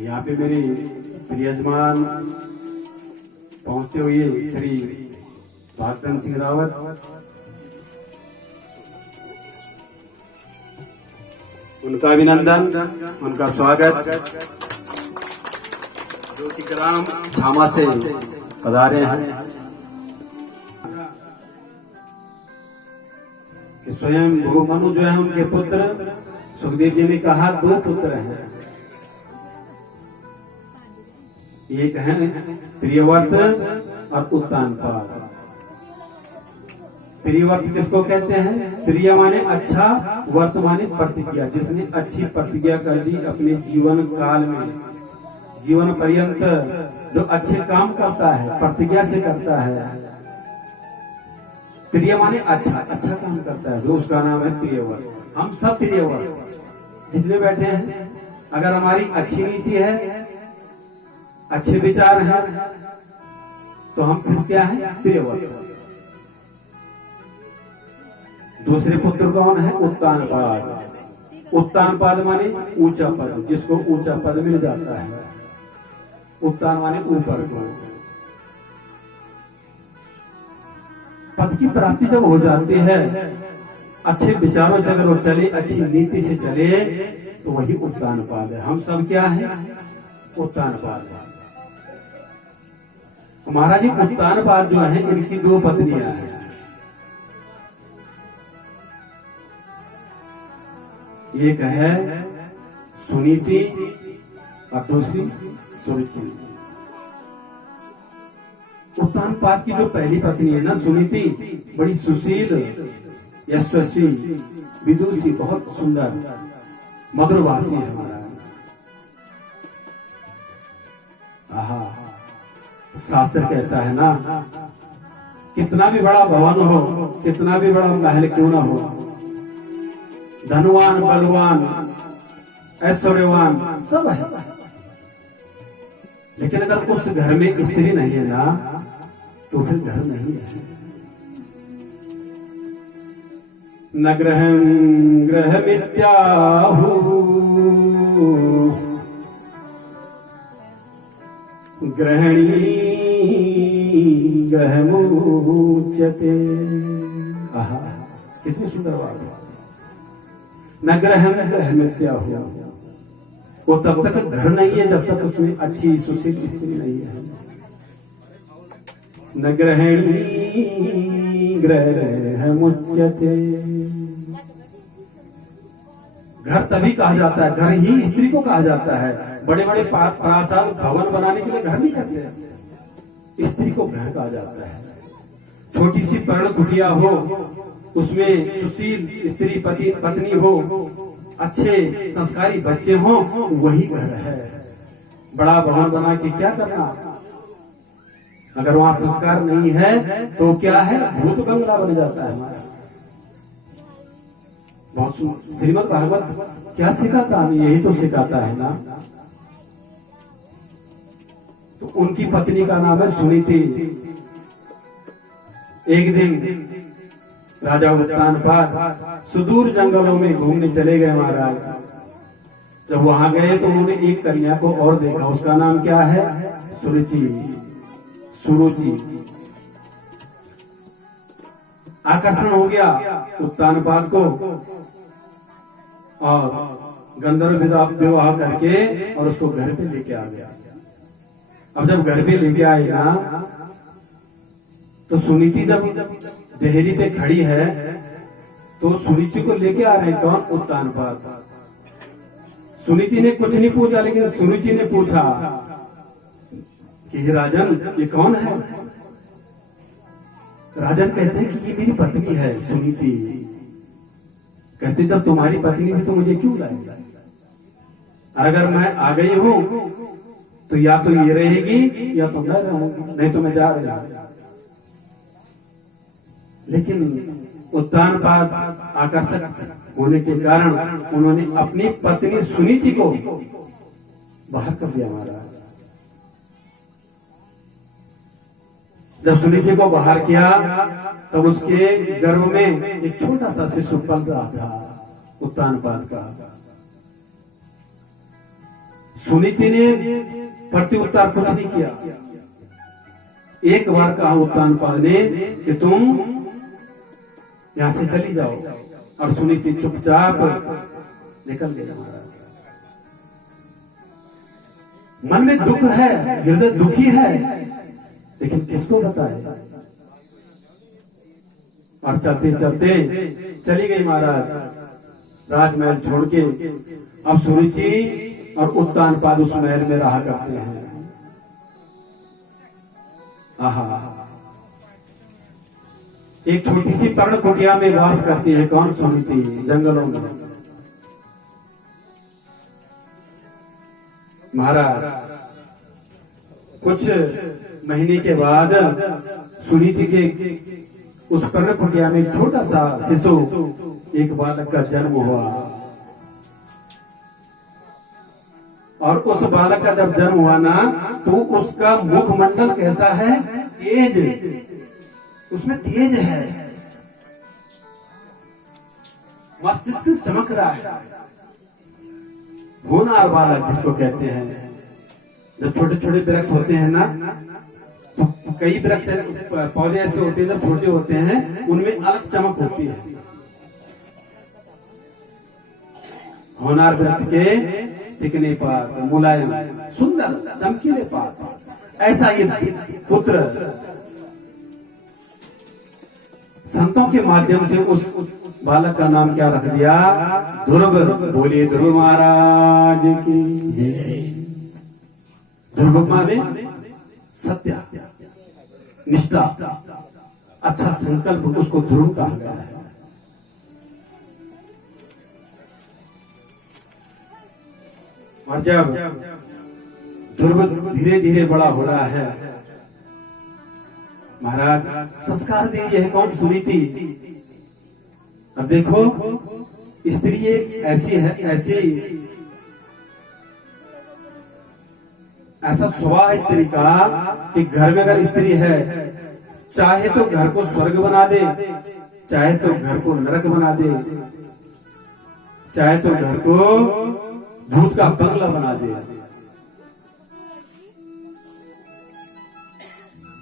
यहाँ पे मेरे प्रिय यजमान पहुंचते हुए श्री भागचंद सिंह रावत, उनका अभिनंदन, उनका स्वागत। ज्योति ग्राम छामा से पधारे हैं कि स्वयं भू मनु जो है उनके पुत्र सुखदेव जी ने कहा 2 पुत्र हैं, एक है प्रियव्रत और उत्तानपाद। प्रियव्रत किसको कहते हैं? प्रिय माने अच्छा, वर्त माने प्रतिज्ञा। जिसने अच्छी प्रतिज्ञा कर दी अपने जीवन काल में, जीवन पर्यंत जो अच्छे काम करता है प्रतिज्ञा से करता है। प्रिय माने अच्छा, अच्छा काम करता है जो, उसका नाम है प्रियव्रत। हम सब प्रियव्रत जितने बैठे हैं, अगर हमारी अच्छी नीति है, अच्छे विचार हैं, तो हम फिर क्या है? प्रियव्रत। दूसरे पुत्र कौन है? उत्तानपाद। उत्तानपाद माने ऊंचा पद, जिसको ऊंचा पद मिल जाता है। उत्तान माने ऊपर को। पद की प्राप्ति जब हो जाती है, अच्छे विचारों से अगर वो चले, अच्छी नीति से चले, तो वही उत्तानपाद है। हम सब क्या है? उत्तानपाद है। महाराज जी उत्तानपाद जो है, इनकी 2 पत्नियां हैं। एक है सुनीति और दूसरी सुरुचि। उत्तानपाद की जो पहली पत्नी है ना सुनीति, बड़ी सुशील, यशस्वी, विदुषी, बहुत सुंदर, मधुरभाषी है हमारा। आहा, शास्त्र कहता है ना, कितना भी बड़ा भवन हो, कितना भी बड़ा महल क्यों ना हो, धनवान, बलवान, ऐश्वर्यवान सब है, लेकिन अगर उस घर में स्त्री नहीं है ना, तो फिर घर नहीं है। न ग्रहं ग्रहमित्याहु ग्रहणी ग्रहमुच्यते। आहा, कितनी सुंदर बात है। न ग्रहं ग्रहमित्याहु, वो तब तक घर नहीं है जब तक उसमें अच्छी सुशील स्त्री नहीं है। न ग्रहणी ग्रहमुच्यते। घर तभी कहा जाता है, घर ही स्त्री को कहा जाता है। बड़े बड़े प्रासाद भवन बनाने के लिए घर नहीं करते, स्त्री को घर कहा जाता है। छोटी सी पर्ण कुटिया हो, उसमें सुशील स्त्री पत्नी हो, अच्छे संस्कारी बच्चे हो, वही घर है। बड़ा भवन बना के क्या करना? अगर वहां संस्कार नहीं है तो क्या है? भूत बंगला बन जाता है हमारा। बहुत श्रीमद् भागवत क्या सिखाता है? यही तो सिखाता है ना। तो उनकी पत्नी का नाम है सुनीति। एक दिन राजा उत्तानपाद सुदूर जंगलों में घूमने चले गए महाराज। जब वहां गए तो उन्होंने एक कन्या को और देखा, उसका नाम क्या है? सुरुचि। सुरुचि आकर्षण हो गया उत्तानपाद को, और गंधर्व विवाह करके और उसको घर पे लेके आ गया। अब जब घर पे लेके आए ना, तो सुनीति जब देहरी पे खड़ी है, तो सुरुचि को लेके आ रहे हैं कौन? उत्तानपाद। सुनीति ने कुछ नहीं पूछा, लेकिन सुरुचि ने पूछा कि राजन ये कौन है? राजन कहते हैं कि ये मेरी पत्नी है सुनीति। कहते जब तुम्हारी पत्नी थी तो मुझे क्यों लाएगा? अगर मैं आ गई हूं तो या तो ये रहेगी या तो मैं रहूंगी, नहीं तो मैं जा रही हूं। लेकिन उत्तानपाद आकर्षक होने के कारण उन्होंने अपनी पत्नी सुनीति को बाहर कर दिया महाराज। जब सुनीति को बाहर किया तब उसके गर्भ में एक छोटा सा शिशु पल रहा था उत्तानपाद का। सुनीति ने प्रत्युत्तर कुछ नहीं किया। एक बार कहा उत्तानपाद ने कि तुम यहां से चली जाओ, और सुनीति चुपचाप निकल गई। महाराज मन में दुख है, हृदय दुखी है, लेकिन किसको बताए। और चलते चलते चली गई महाराज राजमहल छोड़ के। अब सुरुचि और उत्तानपाद उस महल में रहा करते हैं। आहा, एक छोटी सी पर्ण कुटिया में वास करती है। कौन? सुनीति, जंगलों में। महाराज कुछ महीने के बाद सुनीति के उस पर्ण कुटिया में एक छोटा सा शिशु, एक बालक का जन्म हुआ। और उस बालक का जब जन्म हुआ ना, तो उसका मुखमंडल कैसा है? तेज, उसमें तेज है, मस्तिष्क चमक रहा है। होनहार बालक जिसको कहते हैं। जब छोटे छोटे वृक्ष होते हैं ना, तो कई वृक्ष पौधे ऐसे होते हैं जब छोटे होते हैं उनमें अलग चमक होती है। होनहार वृक्ष के चिकने पात, मुलायम, सुंदर, चमकीले पात, ऐसा ये पुत्र संतों के माध्यम से उस बालक का नाम क्या रख दिया? ध्रुव। बोलिए ध्रुव महाराज की। ध्रुव माने सत्य, निष्ठा, अच्छा संकल्प, उसको ध्रुव कहा गया है। और जब ध्रुव धीरे धीरे बड़ा हो रहा है, महाराज संस्कार दे रही है। कौन? सुनीति। अब देखो, स्त्री एक ऐसी है, ऐसा स्वभाव है स्त्री का कि घर में अगर स्त्री है, चाहे तो घर को स्वर्ग बना दे, चाहे तो घर को नरक बना दे, चाहे तो घर को भूत का बंगला बना दे।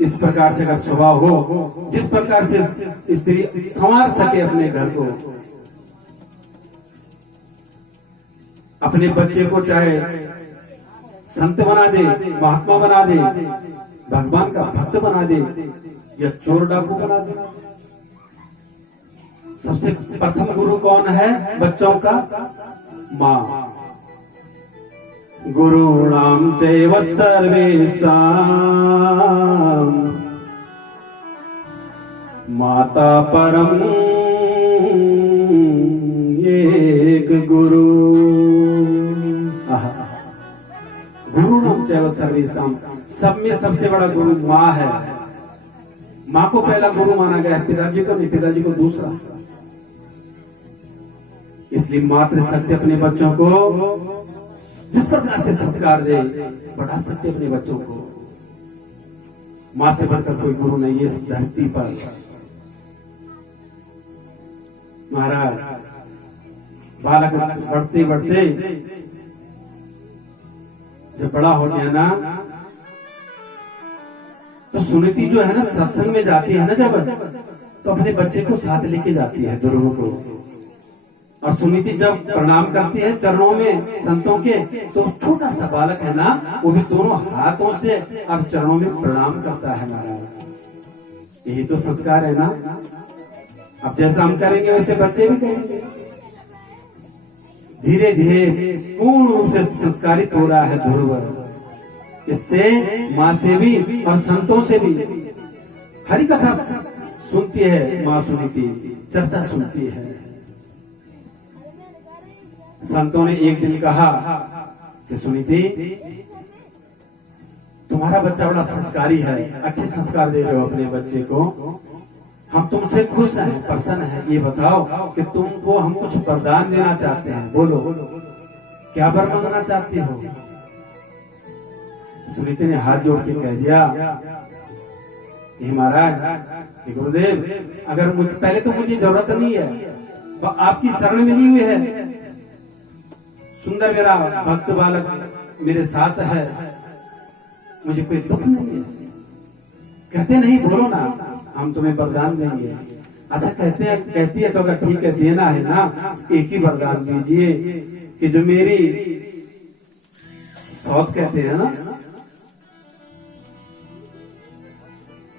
इस प्रकार से अगर स्वभाव हो, जिस प्रकार से स्त्री संवार सके अपने घर को, अपने बच्चे को चाहे संत बना दे, महात्मा बना दे, भगवान का भक्त बना दे, या चोर डाकू बना दे। सबसे प्रथम गुरु कौन है बच्चों का? माँ। गुरुणाम चैव सर्वेषां माता परम एक गुरु। गुरुणाम चैव सर्वेषां, सब में सबसे बड़ा गुरु माँ है। माँ को पहला गुरु माना गया है, पिताजी को नहीं, पिताजी को दूसरा। इसलिए मातृ शक्ति अपने बच्चों को जिस प्रकार से संस्कार दे, बढ़ा सकते अपने बच्चों को। मां से बढ़कर कोई गुरु नहीं है इस धरती पर। महाराज बालक बढ़ते बढ़ते जब बड़ा हो गया ना, तो सुनीति जो है ना, सत्संग में जाती है ना जब, तो अपने बच्चे को साथ लेके जाती है, ध्रुव को। और सुनीति जब प्रणाम करती है चरणों में संतों के, तो छोटा सा बालक है ना, वो भी दोनों हाथों से अब चरणों में प्रणाम करता है। महाराज यही तो संस्कार है ना। अब जैसा हम करेंगे वैसे बच्चे भी करेंगे। धीरे धीरे पूर्ण रूप से संस्कारित हो रहा है ध्रुव। इससे माँ से भी और संतों से भी हरि कथा सुनती है माँ सुनीति, चर्चा सुनती है। संतों ने एक दिन कहा कि सुनीति, तुम्हारा बच्चा बड़ा संस्कारी है, अच्छे संस्कार दे रहे हो अपने बच्चे को, हम तुमसे खुश हैं, प्रसन्न हैं। ये बताओ कि तुमको हम कुछ वरदान देना चाहते हैं, बोलो क्या वर मांगना चाहती हो? सुनीति ने हाथ जोड़ के कह दिया, हे महाराज, गुरुदेव, अगर पहले तो मुझे जरूरत नहीं है, तो आपकी शरण मिली हुई है, सुंदर मेरा भक्त बालक मेरे साथ है, मुझे कोई दुख नहीं है। कहते नहीं बोलो ना, हम तुम्हें वरदान देंगे। अच्छा कहती है तो अगर ठीक है देना है ना, एक ही वरदान दीजिए कि जो मेरी सौत कहते हैं ना,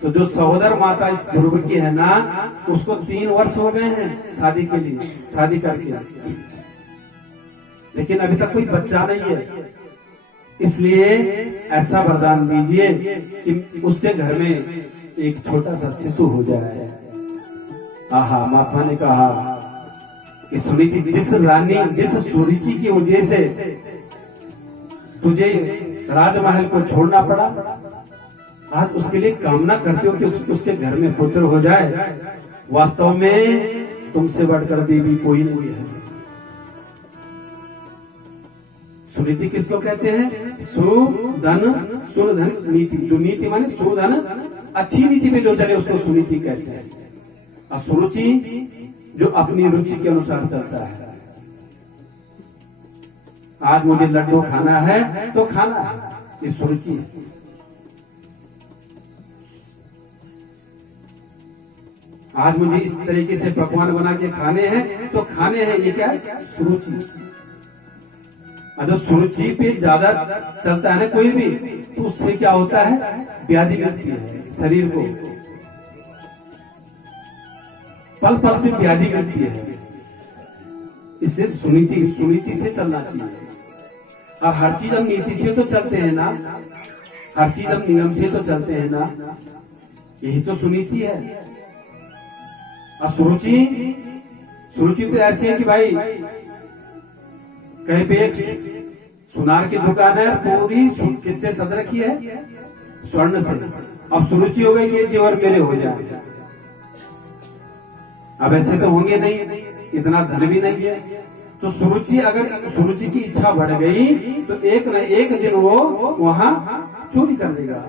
तो जो सहोदर माता इस ध्रुव की है ना, उसको 3 वर्ष हो गए हैं शादी के लिए, शादी करके, लेकिन अभी तक कोई बच्चा नहीं है। इसलिए ऐसा वरदान दीजिए कि उसके घर में एक छोटा सा शिशु हो जाए। आहा, महात्मा ने कहा कि सुनीति, जिस रानी, जिस सुरुचि की वजह से तुझे राजमहल को छोड़ना पड़ा, आज उसके लिए कामना करते हो कि उसके घर में पुत्र हो जाए। वास्तव में तुमसे बढ़कर देवी कोई नहीं है। सुनीति किसको कहते हैं? सुधन नीति। जो नीति माने सुधन, अच्छी नीति पे जो चले उसको सुनीति कहते हैं। और सुरुचि जो अपनी रुचि के अनुसार चलता है। आज मुझे लड्डू खाना है तो खाना है, ये सुरुचि है। आज मुझे इस तरीके से पकवान बना के खाने हैं तो खाने हैं, ये क्या है? सुरुचि। जो सुरुचि पे ज्यादा चलता है ना कोई भी, तो उससे क्या होता है? व्याधि मिलती है शरीर को, पल पल पे व्याधि मिलती है। इससे सुनीति से चलना चाहिए। और हर चीज हम नीति से तो चलते हैं ना, हर चीज हम नियम से तो चलते हैं ना, यही तो सुनीति है। और सुरुचि तो ऐसी है कि भाई कहीं पे एक सुनार की दुकान है, पूरी किससे सज रखी है? स्वर्ण से। अब सुरुचि हो गई कि जेवर मेरे हो जाए। अब ऐसे तो होंगे नहीं, इतना धन भी नहीं है। तो सुरुचि, अगर सुरुचि की इच्छा बढ़ गई तो एक न एक दिन वो वहां चोरी कर देगा।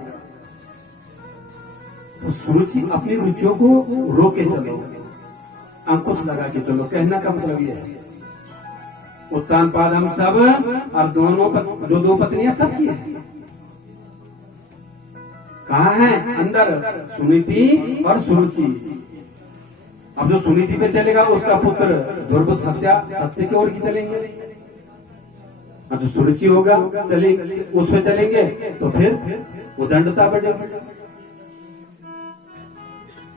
तो सुरुचि, अपनी रुचियों को रोके चलो, अंकुश लगा के चलो। कहना का मतलब यह है, उत्तान पाद हम सब, और दोनों जो 2 पत्नियां सबकी है। कहाँ है? अंदर सुनीति और सुरुचि। अब जो सुनीति पे चलेगा उसका पुत्र ध्रुव सत्य की ओर की चलेंगे। और जो सुरुचि होगा उस पे चलेंगे तो फिर उदंडता बढ़ेगी।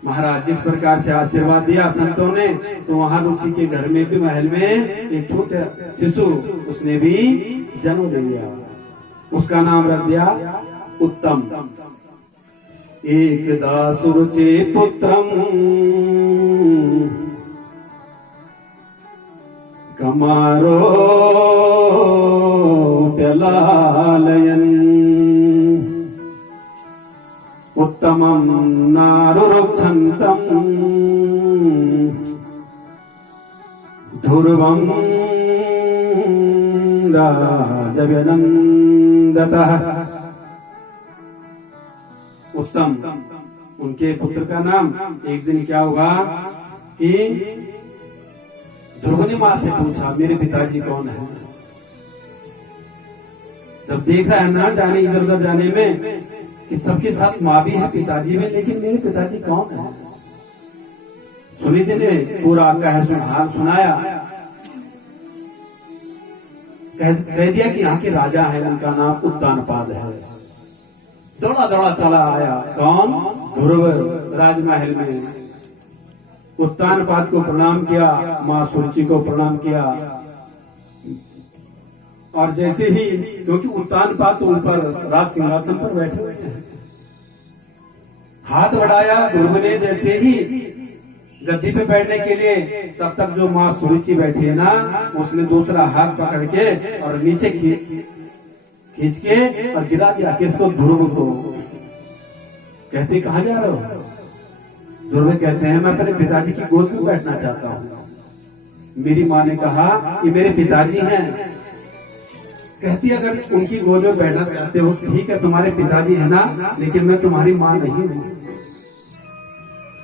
महाराज जिस प्रकार से आशीर्वाद दिया संतों ने, तो वहां रुचि के घर में भी, महल में एक छोटा शिशु, उसने भी जन्म ले लिया। उसका नाम रख दिया उत्तम। एकदा सुरुचि पुत्रम कमारो प्यलालयन उत्तमं नारुरुक्षन्तम् ध्रुवं राजविनन्दतः। उत्तम, उनके पुत्र का नाम। एक दिन क्या हुआ कि ध्रुव ने मां से पूछा, मेरे पिताजी कौन है? जब देखा है ना जाने इधर उधर जाने में कि सबके साथ माँ भी है पिताजी में, लेकिन मेरे पिताजी कौन है? सुनीति ने पूरा हाल सुनाया, कह दिया कि यहाँ के राजा है, उनका नाम उत्तानपाद है। दौड़ा दौड़ा चला आया। कौन? ध्रुव राजमहल में उत्तानपाद को प्रणाम किया, माँ सुरुचि को प्रणाम किया। और जैसे ही, क्योंकि उत्तानपाद तो ऊपर राज सिंहासन पर बैठे हुए हैं, हाथ बढ़ाया ध्रुव ने, जैसे ही गद्दी पे बैठने के लिए, तब तक जो माँ सुरुचि बैठी है ना, उसने दूसरा हाथ पकड़ के और नीचे खींच के और गिरा दिया। किसको? ध्रुव को। कहते कहाँ जा रहे हो? ध्रुव कहते हैं मैं अपने पिताजी की गोद में बैठना चाहता हूँ। मेरी माँ ने कहा कि मेरे पिताजी हैं। कहती अगर उनकी गोद में बैठना चाहते हो ठीक है, तुम्हारे पिताजी है ना, लेकिन मैं तुम्हारी माँ नहीं हूँ।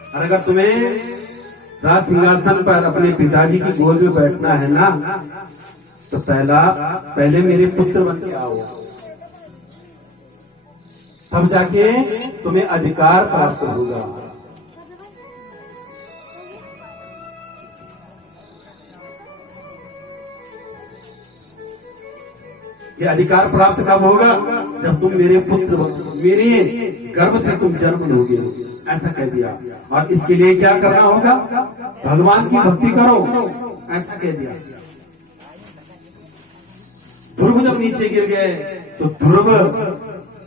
और अगर तुम्हें राज सिंहासन पर अपने पिताजी की गोद में बैठना है ना, तो पहले मेरे पुत्र बन के आओ। तब जाके तुम्हें अधिकार प्राप्त होगा। ये अधिकार प्राप्त कब होगा? जब तुम मेरे पुत्र, मेरे गर्भ से तुम जन्म लोगे, ऐसा कह दिया। और इसके लिए क्या करना होगा? भगवान की भक्ति करो, ऐसा कह दिया। ध्रुव जब नीचे गिर गए तो ध्रुव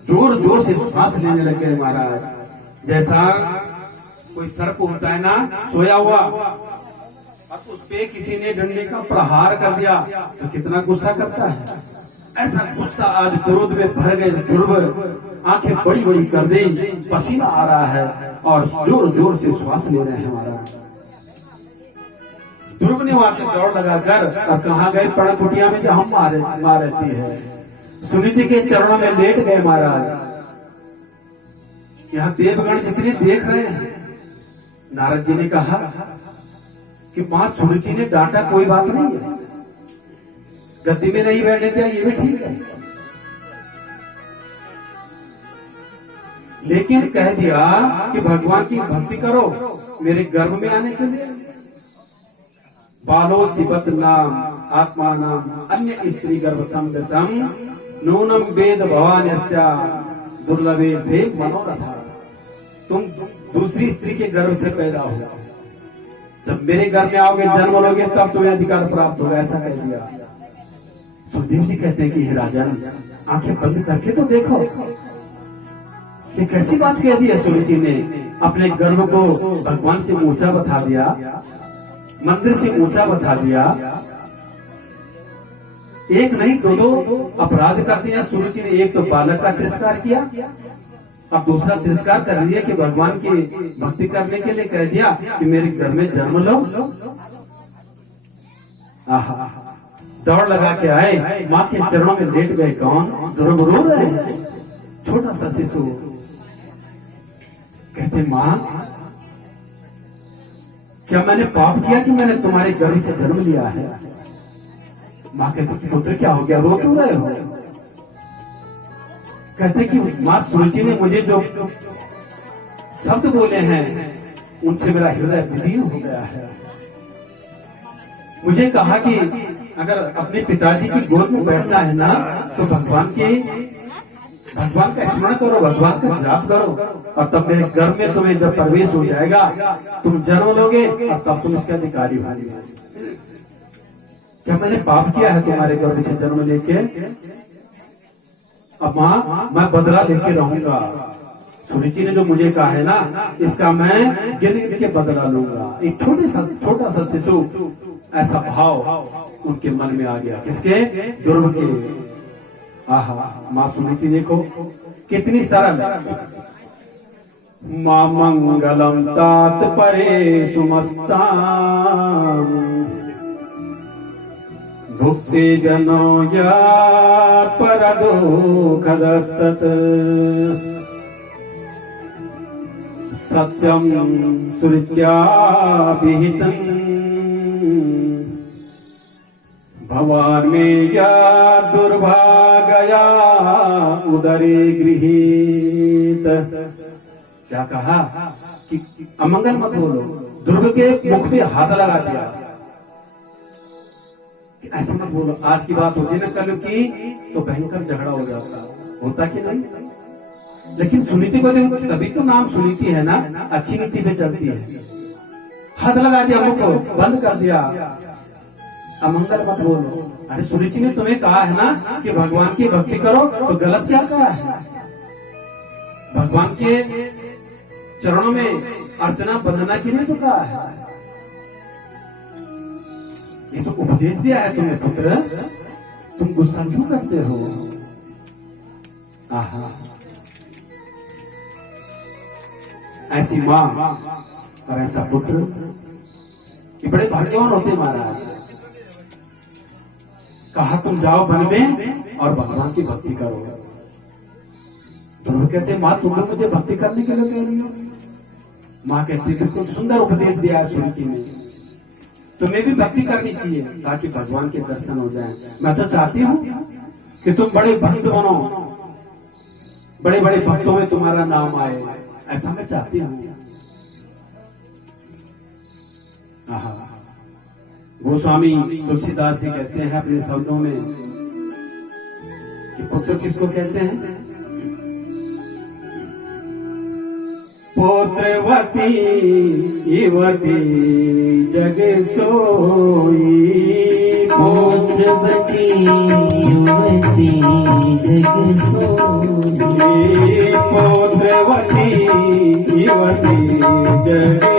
जोर जोर से श्वास लेने लग गए महाराज। जैसा कोई सर्प होता है ना, सोया हुआ, और उस पे किसी ने डंडे का प्रहार कर दिया तो कितना गुस्सा करता है। ऐसा गुस्सा आज क्रोध में भर गए ध्रुव, आंखें बड़ी बड़ी कर दी, पसीना आ रहा है और जोर जोर से श्वास ले रहे हैं महाराज। ध्रुव ने वहां से दौड़ लगाकर और कहा गए? पर्ण कुटिया में जहां माँ रहती है, सुनीति के चरणों में लेट गए महाराज। यहाँ देवगण जितने देख रहे हैं, नारद जी ने कहा कि मां सुरुचि ने डांटा, कोई बात नहीं है, गद्दी में नहीं बैठने दिया, ये भी ठीक है, लेकिन कह दिया कि भगवान की भक्ति करो मेरे गर्भ में आने के लिए। बालो सिबत नाम आत्मा नाम अन्य स्त्री गर्भ संगतम नूनम वेद भवान्यस्या दुर्लभे थे मनोरथा। तुम दूसरी स्त्री के गर्भ से पैदा हो, जब मेरे घर में आओगे, जन्म लोगे, तब तुम्हें अधिकार प्राप्त होगा, ऐसा कह दिया। सुखदेव जी कहते हैं कि हे राजन, आंखें बंद करके तो देखो, ये कैसी बात कह दी है सुरुचि ने। अपने गर्भ को भगवान से ऊंचा बता दिया, मंदिर से ऊंचा बता दिया। एक नहीं दो अपराध कर दिया सुरुचि ने। एक तो बालक का तिरस्कार किया, अब दूसरा तिरस्कार कर रही है कि भगवान की भक्ति करने के लिए कह दिया कि मेरे घर में जन्म लो। आहा, दौड़ लगा के आए, माँ के चरणों में लेट गए। कौन? ध्रुव रो रहे हैं, छोटा सा शिशु। कहते माँ, क्या मैंने पाप किया कि मैंने तुम्हारे गर्भ से जन्म लिया है? माँ कहती कि पुत्र क्या हो गया, रो क्यों रहे हो? कहते कि माँ सुरुचि ने मुझे जो शब्द बोले हैं उनसे मेरा हृदय विदीर्ण हो गया है। मुझे कहा कि अगर अपने पिताजी की गोद में बैठना है ना, तो भगवान का स्मरण करो, भगवान का जाप करो, और तब मेरे गर्भ में तुम्हें जब प्रवेश हो जाएगा, तुम जन्म लोगे और तब तुम इसके अधिकारी होगे। क्या मैंने पाप किया है तुम्हारे गर्भ से जन्म लेके? अब माँ, मैं बदला लेके रहूंगा। सुरुचि ने जो मुझे कहा है ना, इसका मैं गिन के बदला लूंगा। एक छोटा सा शिशु, ऐसा भाव उनके मन में आ गया। किसके? ध्रुव के। आहा, माँ सुनीति देखो कितनी सरल। माँ मंगलम तात परे सुमस्ता भुक्ति जनो यार परदो खदस्तत सत्यम सुरुच्या विहितम् भवान में या दुर्भागया उदरे गृहीत। क्या कहा कि अमंगल मत बोलो। ध्रुव के मुख पे हाथ लगा दिया, ऐसे मत बोलो। आज की बात होती ना कल की, तो भयंकर झगड़ा हो जाता, होता कि नहीं? लेकिन सुनीति को देखो, तभी तो नाम सुनीति है ना, अच्छी नीति पे चलती है। हाथ लगा दिया, मुख बंद कर दिया, अमंगल मत बोलो। अरे सुरुचि ने तुम्हें कहा है ना कि भगवान की भक्ति करो, तो गलत क्या कहा है? भगवान के चरणों में अर्चना वंदना के लिए तो कहा है। ये तो उपदेश दिया है तुम्हें पुत्र, तुम गुस्सा क्यों करते हो? आहा, ऐसी माँ और ऐसा पुत्र, ये बड़े भाग्यवान होते महाराज। कहा तुम जाओ वन में और भगवान की भक्ति करो। ध्रुव कहते माँ तुम लोग मुझे भक्ति करने के लिए कह रही हो? माँ कहती बिल्कुल सुंदर उपदेश दिया है सुरुचि ने, तुम्हें भी भक्ति करनी चाहिए ताकि भगवान के दर्शन हो जाए। मैं तो चाहती हूँ कि तुम बड़े भक्त बनो, बड़े बड़े भक्तों में तुम्हारा नाम आए, ऐसा मैं चाहती हूँ। गोस्वामी तुलसीदास जी कहते हैं अपने शब्दों में कि पुत्र किसको कहते हैं? पुत्रवती युवती जग सोई, पुत्रवती युवती जग सोई, पुत्रवती युवती जग